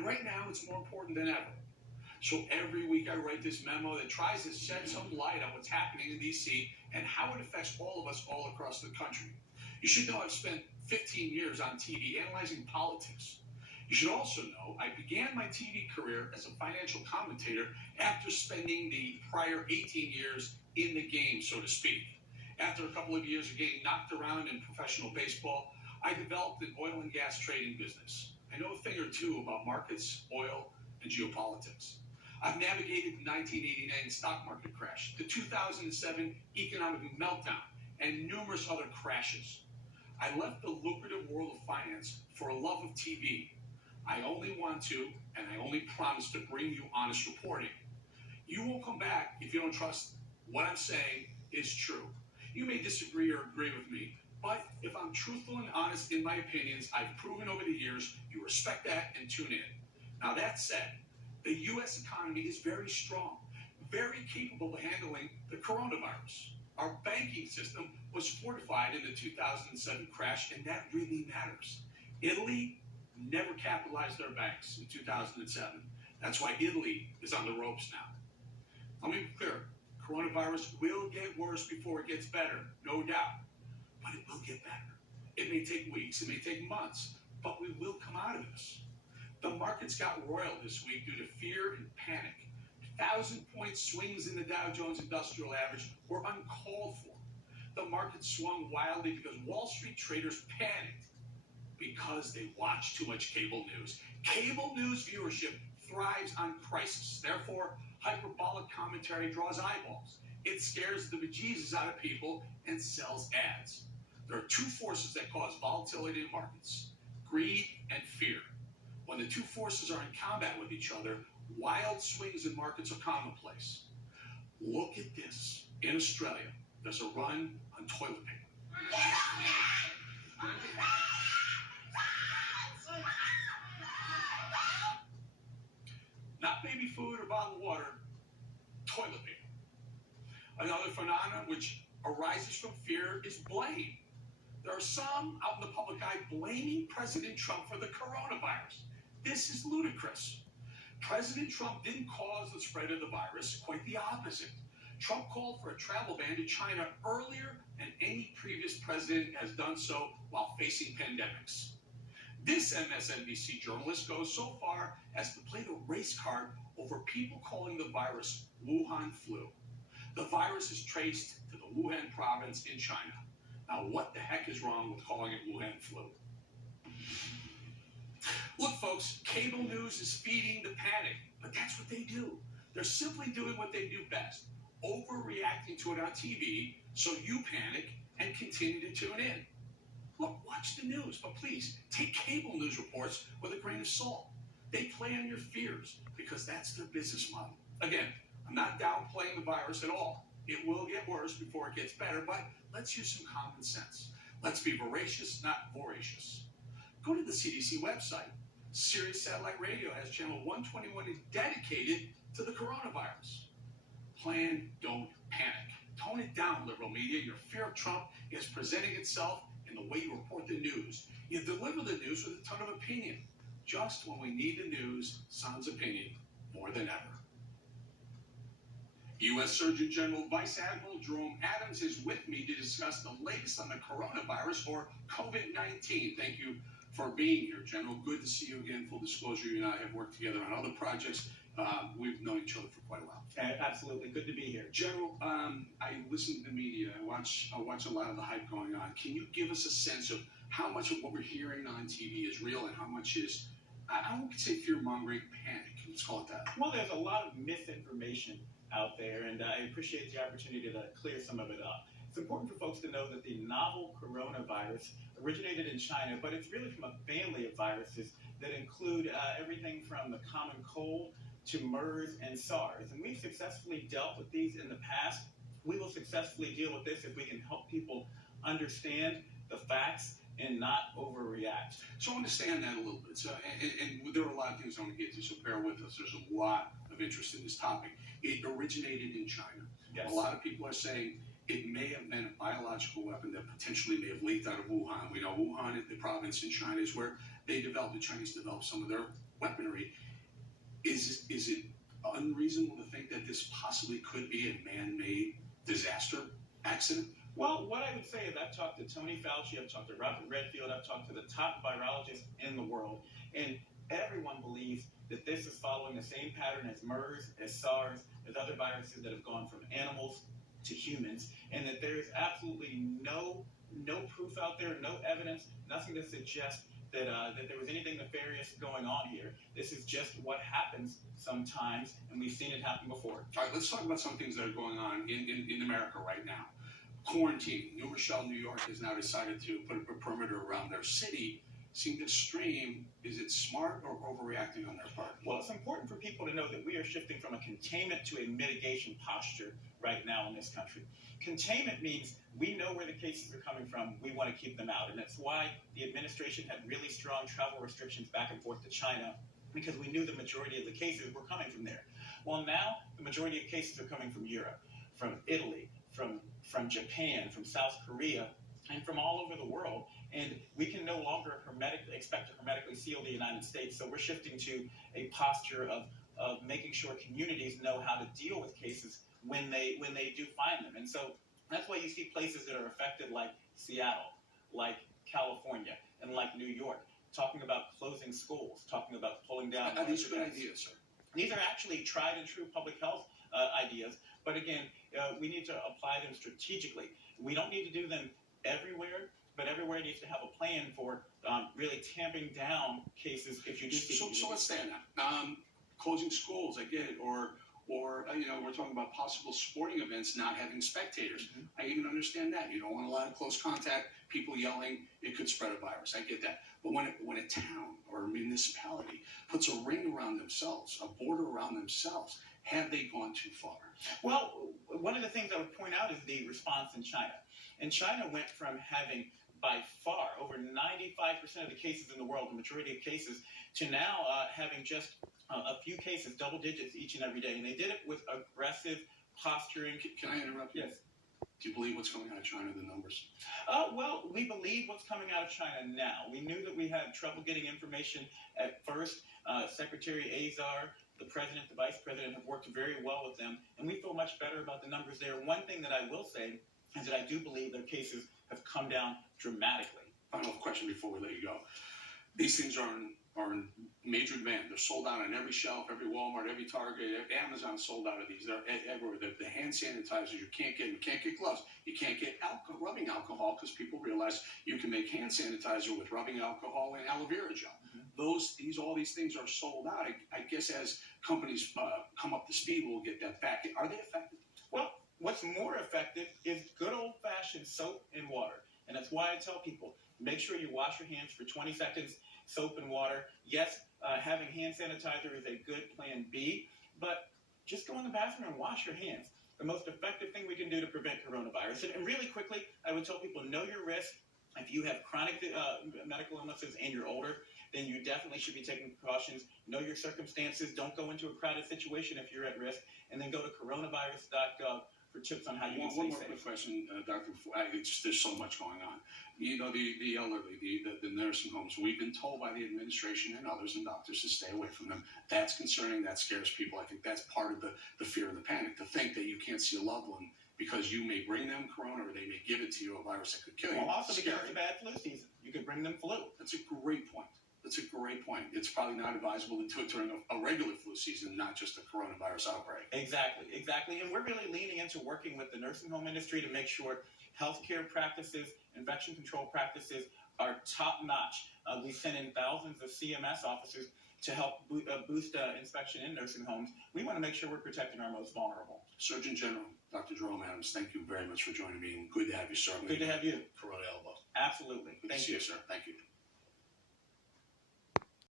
And right now, it's more important than ever. So every week I write this memo that tries to shed some light on what's happening in DC and how it affects all of us all across the country. You should know I've spent 15 years on TV analyzing politics. You should also know I began my TV career as a financial commentator after spending the prior 18 years in the game, so to speak. After a couple of years of getting knocked around in professional baseball, I developed an oil and gas trading business. I know a thing or two about markets, oil, and geopolitics. I've navigated the 1989 stock market crash, the 2007 economic meltdown, and numerous other crashes. I left the lucrative world of finance for a love of TV. I only want to, and I only promise to bring you honest reporting. You won't come back if you don't trust what I'm saying is true. You may disagree or agree with me, but if I'm truthful and honest in my opinions, I've proven over the years you respect that and tune in. Now that said, the U.S. economy is very strong, very capable of handling the coronavirus. Our banking system was fortified in the 2007 crash, and that really matters. Italy never capitalized their banks in 2007. That's why Italy is on the ropes now. Let me be clear. Coronavirus will get worse before it gets better, no doubt. But it will get better. It may take weeks, it may take months, but we will come out of this. The markets got roiled this week due to fear and panic. 1,000-point swings in the Dow Jones Industrial Average were uncalled for. The market swung wildly because Wall Street traders panicked because they watched too much cable news. Cable news viewership thrives on crisis. Therefore, hyperbolic commentary draws eyeballs. It scares the bejesus out of people and sells ads. There are two forces that cause volatility in markets: greed and fear. When the two forces are in combat with each other, wild swings in markets are commonplace. Look at this. In Australia, there's a run on toilet paper. Not baby food or bottled water, toilet paper. Another phenomenon which arises from fear is blame. There are some out in the public eye blaming President Trump for the coronavirus. This is ludicrous. President Trump didn't cause the spread of the virus, quite the opposite. Trump called for a travel ban to China earlier than any previous president has done so while facing pandemics. This MSNBC journalist goes so far as to play the race card over people calling the virus Wuhan flu. The virus is traced to the Wuhan province in China. Now, what the heck is wrong with calling it Wuhan flu? Look, folks, cable news is feeding the panic, but that's what they do. They're simply doing what they do best, overreacting to it on TV so you panic and continue to tune in. Look, watch the news, but please take cable news reports with a grain of salt. They play on your fears because that's their business model. Again, I'm not downplaying the virus at all. It will get worse before it gets better, but let's use some common sense. Let's be voracious, not voracious. Go to the CDC website. Sirius Satellite Radio has channel 121 is dedicated to the coronavirus. Plan, don't panic. Tone it down, liberal media. Your fear of Trump is presenting itself in the way you report the news. You deliver the news with a ton of opinion. Just when we need the news, sounds opinion more than ever. U.S. Surgeon General Vice Admiral Jerome Adams is with me to discuss the latest on the coronavirus or COVID-19. Thank you for being here, General. Good to see you again. Full disclosure, you and I have worked together on other projects. We've known each other for quite a while. Absolutely. Good to be here. General, I listen to the media. I watch a lot of the hype going on. Can you give us a sense of how much of what we're hearing on TV is real and how much is, I won't say fear-mongering, panic. Let's call it that. Well, there's a lot of misinformation out there, and I appreciate the opportunity to clear some of it up. It's important for folks to know that the novel coronavirus originated in China, but it's really from a family of viruses that include everything from the common cold to MERS and SARS. And we've successfully dealt with these in the past. We will successfully deal with this if we can help people understand the facts and not overreact. So understand that a little bit. So, and there are a lot of things I want to get to, so bear with us. There's a lot of interest in this topic. It originated in China. Yes. A lot of people are saying it may have been a biological weapon that potentially may have leaked out of Wuhan. We know Wuhan, the province in China, is where the Chinese developed some of their weaponry. Is it unreasonable to think that this possibly could be a man-made disaster accident? Well, what I would say is I've talked to Tony Fauci, I've talked to Robert Redfield, I've talked to the top virologists in the world, and everyone believes that this is following the same pattern as MERS, as SARS, as other viruses that have gone from animals to humans, and that there is absolutely no proof out there, no evidence, nothing to suggest that there was anything nefarious going on here. This is just what happens sometimes, and we've seen it happen before. All right, let's talk about some things that are going on in America right now. Quarantine. New Rochelle, New York has now decided to put a perimeter around their city. Seemed extreme. Is it smart or overreacting on their part? Well, it's important for people to know that we are shifting from a containment to a mitigation posture right now in this country. Containment means we know where the cases are coming from. We want to keep them out. And that's why the administration had really strong travel restrictions back and forth to China, because we knew the majority of the cases were coming from there. Well, now the majority of cases are coming from Europe, from Italy, from Japan, from South Korea, and from all over the world. And we can no longer expect to hermetically seal the United States. So we're shifting to a posture of making sure communities know how to deal with cases when they do find them. And so that's why you see places that are affected like Seattle, like California, and like New York, talking about closing schools, talking about pulling down. These are good ideas, sir. These are actually tried and true public health ideas. But again, we need to apply them strategically. We don't need to do them everywhere, but everywhere needs to have a plan for really tamping down cases if you do see. So let's stay on that. Closing schools, I get it, or we're talking about possible sporting events not having spectators. Mm-hmm. I even understand that. You don't want a lot of close contact, people yelling, it could spread a virus. I get that. But when a town or a municipality puts a ring around themselves, a border around themselves, have they gone too far? Well, one of the things I would point out is the response in China. And China went from having by far over 95% of the cases in the world, the majority of cases, to now having just a few cases, double digits each and every day. And they did it with aggressive posturing. Can I interrupt you? Yes. Do you believe what's coming out of China, the numbers? Well, we believe what's coming out of China now. We knew that we had trouble getting information at first. Secretary Azar, the president, the vice president have worked very well with them, and we feel much better about the numbers there. One thing that I will say is that I do believe their cases have come down dramatically. Final question before we let you go. These things are in major demand. They're sold out on every shelf, every Walmart, every Target. Amazon sold out of these. They're everywhere. The hand sanitizers you can't get gloves. You can't get rubbing alcohol because people realize you can make hand sanitizer with rubbing alcohol and aloe vera gel. Mm-hmm. All these things are sold out. I guess as companies come up to speed, we'll get that back. Are they effective? Well, what's more effective is good old-fashioned soap and water. And that's why I tell people, make sure you wash your hands for 20 seconds, soap and water. Yes, having hand sanitizer is a good plan B, but just go in the bathroom and wash your hands. The most effective thing we can do to prevent coronavirus. And really quickly, I would tell people, know your risk. If you have chronic medical illnesses and you're older, then you definitely should be taking precautions. Know your circumstances. Don't go into a crowded situation if you're at risk. And then go to coronavirus.gov for tips on how you can stay safe. One more quick question, Doctor. There's so much going on. You know, the elderly, the nursing homes. We've been told by the administration and others and doctors to stay away from them. That's concerning. That scares people. I think that's part of the fear and the panic. To think that you can't see a loved one because you may bring them corona or they may give it to you, a virus that could kill you. Well, also because it's a bad flu season. You could bring them flu. That's a great point. That's a great point. It's probably not advisable to do it during a regular flu season, not just a coronavirus outbreak. Exactly. And we're really leaning into working with the nursing home industry to make sure healthcare practices, infection control practices are top-notch. We send in thousands of CMS officers to help boost inspection in nursing homes. We want to make sure we're protecting our most vulnerable. Surgeon General, Dr. Jerome Adams, thank you very much for joining me, and good to have you, sir. Good to have you. Corona elbow. Absolutely. Good to see you, sir. Thank you.